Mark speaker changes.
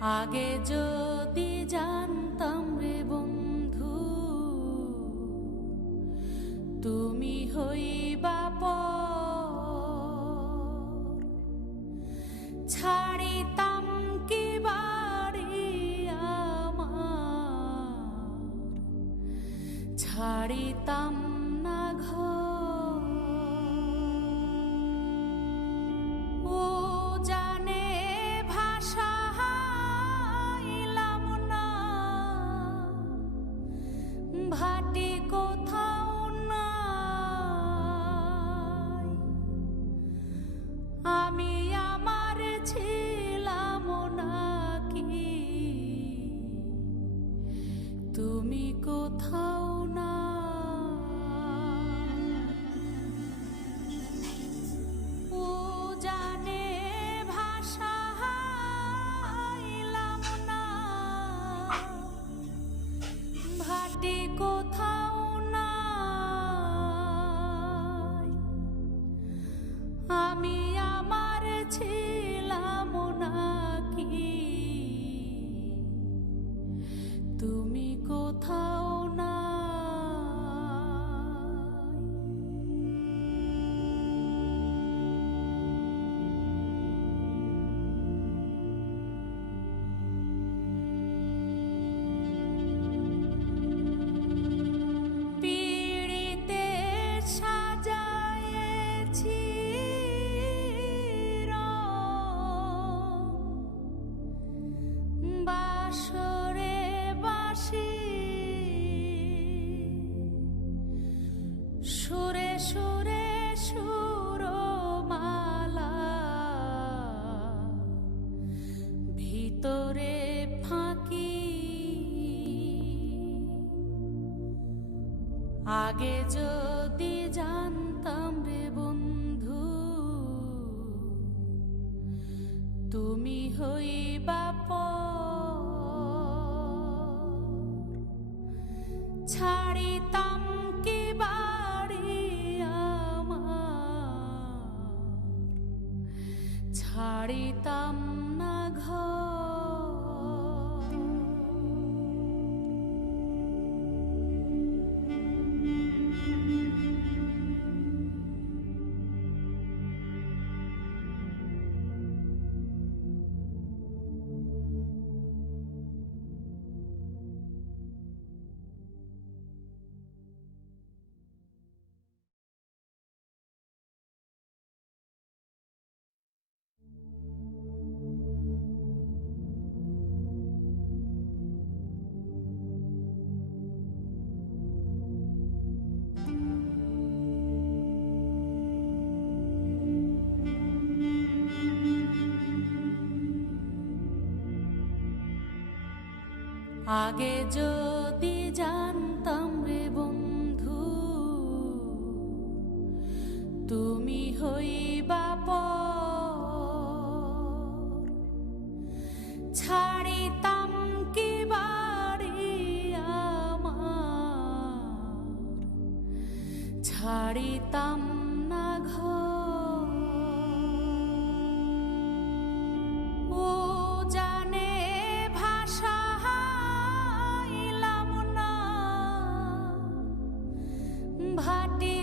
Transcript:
Speaker 1: আগে যদি জানতাম রে বন্ধু তুমি হইবা ছাড়িতাম কি বাড়ি আমার? ছাড়িতাম না ঘর। তুমি কোথাও বাসরে বাসি। সুরে সুরে সুরমালা। ভিতরে ফাঁকি। আগে যদি জানতাম রে বন্ধু, তুমি হইবা পর ছাড়িতাম কি বাড়ি আমার। ছাড়িতাম না ঘর। আগে যদি জানতাম রে বন্ধু তুমি হইবা পর। ছাড়িতাম কি বাড়ি আমার? ছাড়িতাম ভাটি